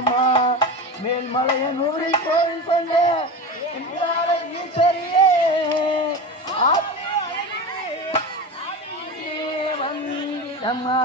வந்திடம்மா மேல்மலையனூரை கோவில் கொண்ட ஈஸ்வரியே வந்திடம்மா.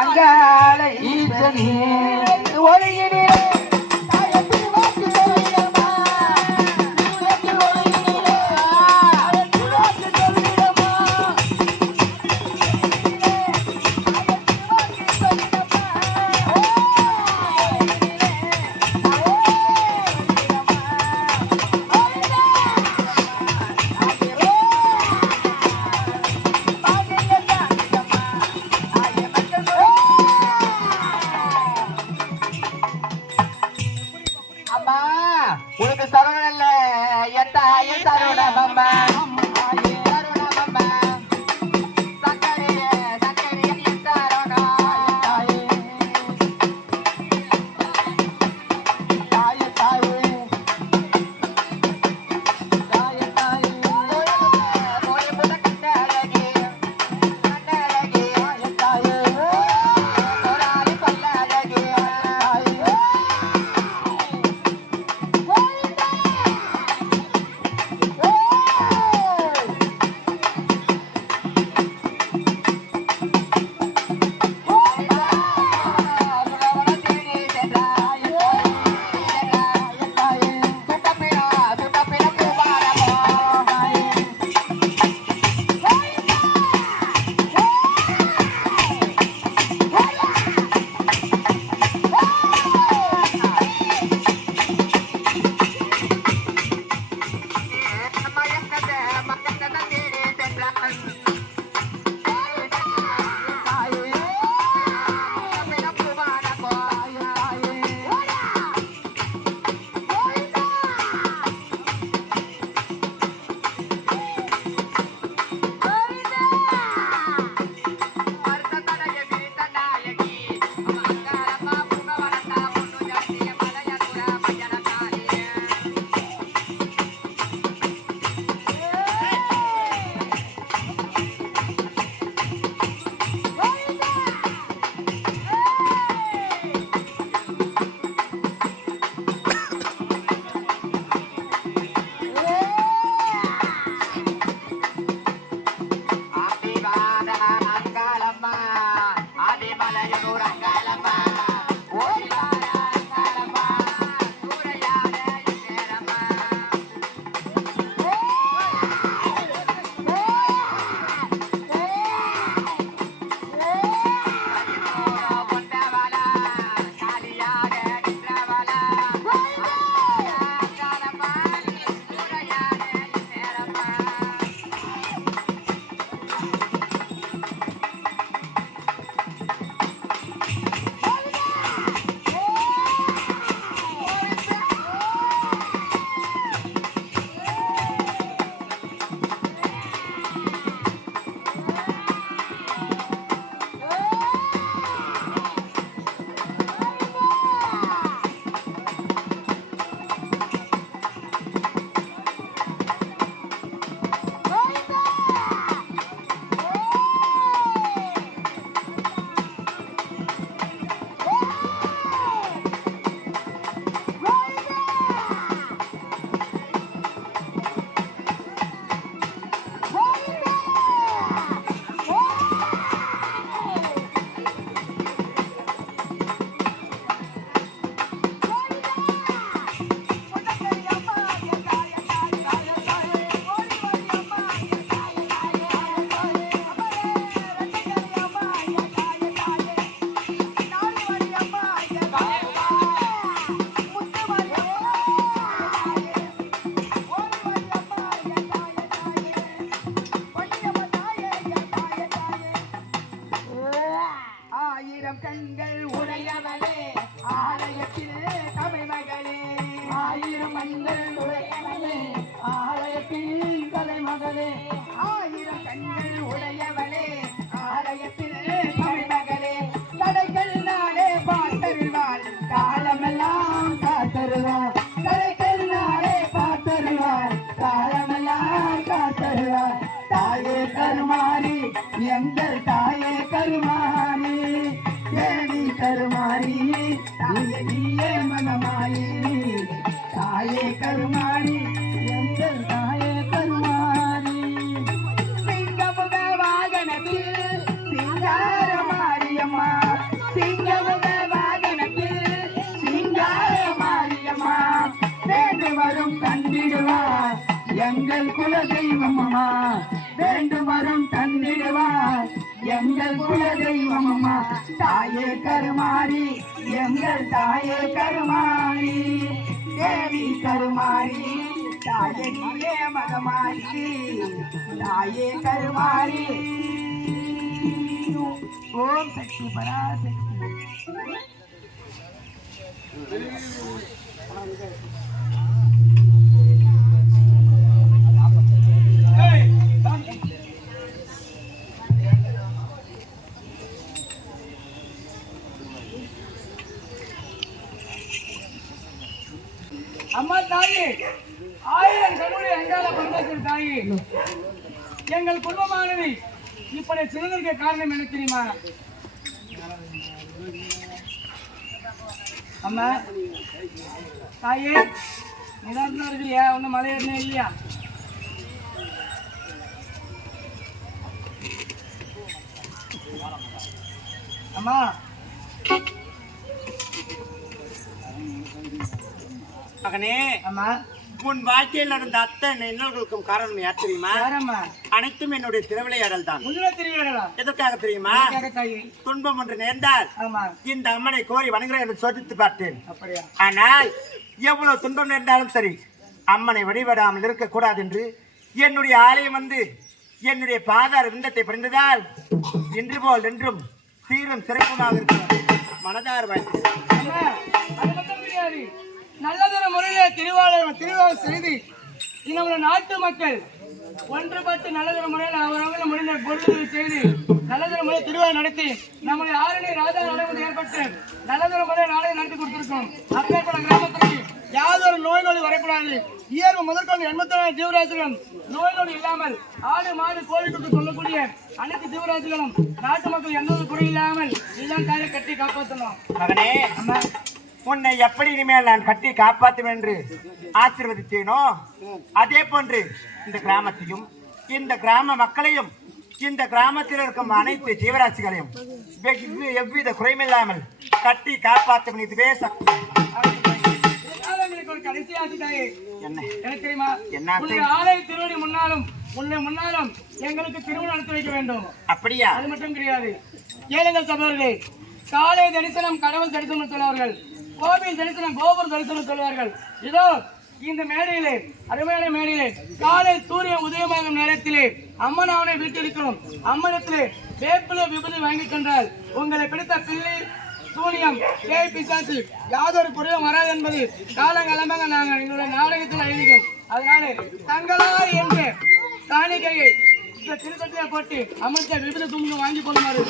அங்காள ஈஸ்வரியே ஒழுங்கினே உனக்கு சரவண இல்ல என் தாயின் சரவண பம்மா கண்கள் உடையவளே ஆலயத்தில் தமிழ் மகளே ஆயிரம் கண்கள் உடையவளே ஆலயத்தில் தலைமகளே ஆயிரம் கண்கள் உடையவளே ஆலயத்தில் தமிழ் மகளே கடைகள் நாளே பார்த்தருவாள் காலமெல்லாம் காத்தருவாள் கடைகள் நாளே பார்த்தருவாள் காலமெல்லாம் காத்தருவாள் தாயே கருமாரி எங்கள் தாயே கருமாரி தேவி கருமாரி தாயே நீயே மனமாயி தாயே கருமாரி எங்கள் தாயே கருமாரி சிங்கமுக வாகனத்தில் சிங்கார மாரியம்மா சிங்கமுக வாகனத்தில் சிங்கார மாரியம்மா வேண்டு வரும் தந்திடுவார் எங்கள் குலதெய்வம் அம்மா வேண்டு வரும் தந்திடுவார் எங்கள் குலதெய்வம் அம்மா தாயே கருமாரி எங்கள் தாயே கருமாரி தேவி கருமாரி தாயே நீயே மகமாரி தாயே கருமாரி ஓம் சக்தி பராசக்தி அம்மா தாயே, ஆயிரம் கண்ணுடைய அங்காள பரமேஸ்வரி தாயே, எங்கள் குடும்பமானது இப்படி சிறந்திருக்க காரணம் என்ன தெரியுமா? அம்மா தாயே, நிதானமா இருக்கிறியா? ஒன்னும் மழை ஏறினா இல்லையா? அம்மா மகனே, அம்மா உன் வாழ்க்கையில் நடந்த அத்தனை இன்னல்களுக்கும் காரணம் யார் தெரியுமா? அனைத்தும் என்னுடைய திருவிளையாடல் தான். எதற்காக தெரியுமா? துன்பம் ஒன்று நேர்ந்தால் இந்த அம்மனை கோரி வணங்குகிறேன் என்று சோதித்து பார்த்தேன். ஆனால் எவ்வளவு துன்பம் நேர்ந்தாலும் சரி, அம்மனை வழிபடாமல் இருக்கக்கூடாது என்று என்னுடைய ஆலயம் வந்து என்னுடைய பாதார விந்தத்தை பறிந்ததால் இன்று போல் என்றும் சீரும் சிறப்புமாக இருக்கிறது. மனதார் வாழ்க்கை நல்லதொரு முறையிலே திருவாளர் செய்து நம்முடைய நாட்டு மக்கள் ஒன்றுபட்டு நல்லதொரு முறையில் அவரவர்கள் முடிந்த பொருட்களை செய்து நல்லதொரு முறையை திருவிழா நடத்தி நம்முடைய ஆரணி ராஜா நடவது ஏற்பட்டு நல்லதொரு முறையை நாளை நடத்தி கொடுத்திருக்கோம். அப்பேற்பட்ட கிராமத்திற்கு யாதொரு நோய் நொடி வரக்கூடாது. இயல்பு முதற்கொண்டு 84 ஜீவராசிகளும் நோய் நொடி இல்லாமல் ஆடு மாடு கோழி கொடுத்து சொல்லக்கூடிய அனைத்து ஜீவராசிகளும் நாட்டு மக்கள் எந்த ஒரு குறை இல்லாமல் இதுதான் காரை கட்டி காப்பாற்றணும். மகனே, உன்னை எப்படி இனிமேல் நான் கட்டி காப்பாற்றுவேன் என்று ஆசீர்வதித்தேனோ அதே போன்று இந்த கிராமத்தையும் இந்த கிராம மக்களையும் இந்த கிராமத்தில் இருக்கும் அனைத்து ஜீவராசிகளையும் எவ்வித குறைமில்லாமல் கட்டி காப்பாற்றும் இதுவே சக்தி. கடைசி ஆசைதாயே எனக்கு தெரியுமா? என்ன ஆலய திருவடி முன்னாலும் உன்னை முன்னாலும் எங்களுக்கு திருமணம் நடத்தி வைக்க வேண்டும். அப்படியா? அது மட்டும் கிடையாது. ஏழுங்கள் சகோதரர்களே, காலை தரிசனம் கடவுள் தரிசனம் சொல்வார்கள், கோவில் தரிசனம் கோபுர தரிசனம் சொல்வார்கள். இதோ இந்த மேடையிலே, அருமையான மேடையிலே காலை சூரியன் உதயமாகும் நேரத்திலே அம்மன் அவனை வீட்டிருக்கிறோம். அம்மனத்திலே வேப்பிலை விபதி வாங்கிக் கொண்டால் உங்களை பிடித்த பிள்ளை சூனியம் பேய் பிசாசு யாதொரு குறையும் வராது என்பது காலங்காலமாக நாங்கள் எங்களுடைய நாடகத்தில் எழுதிக்கும். அதனால தங்களார் என்று காணிக்கையை இந்த திருக்கட்டியை போட்டு அமைச்ச விபதி தும்பு வாங்கி கொள்ளுமாறு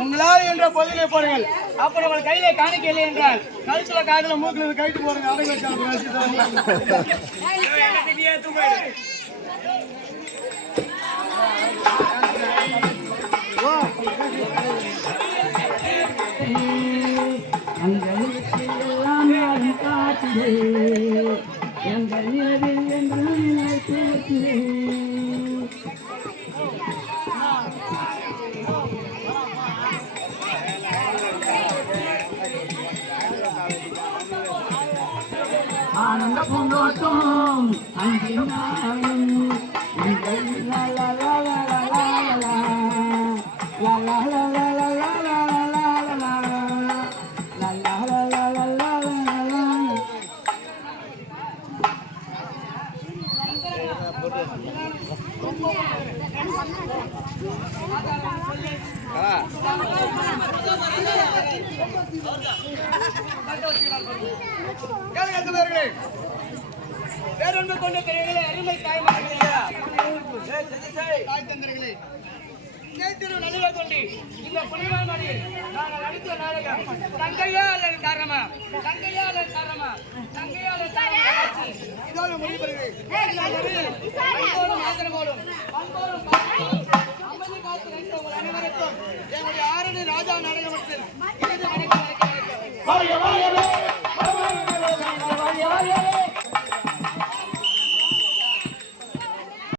உங்களால் என்ற பொதுவிலே போடுங்கள். அப்ப நம்ம கையில காணிக்கை இல்லை என்றால் கழுத்துல காதுல மூக்கில் கைட்டு போடுங்க. அதை எங்கள் நிலவில் என்று ஆனந்த பூந்தோட்டம் அன்பின் நாளும் லா லா லா லா லா லா லா லா லா லா லா லா லா லா லா லா லா லா. பேரன்பு கொண்ட பெரியவர்களே, அருமை தாய்மார்களே, தாய் தந்தர்களே, நேற்று நடுவே கொண்டு இந்த புனிதமான நாளில் நாங்கள் நடித்த நாடகம் தங்கையா அல்லது தாரமா, தங்கையா அல்லது தாரமா, தங்கையா அல்லது தாரமா இதோடு முடிவுறுகிறேன். அன்போடும் ஆதரவோடும் அன்போடும் அமைதி காத்து நின்ற உங்கள் அனைவருக்கும் என்னுடைய ஆரணி ராஜா நாடகத்தில் இறுதி வணக்கம்.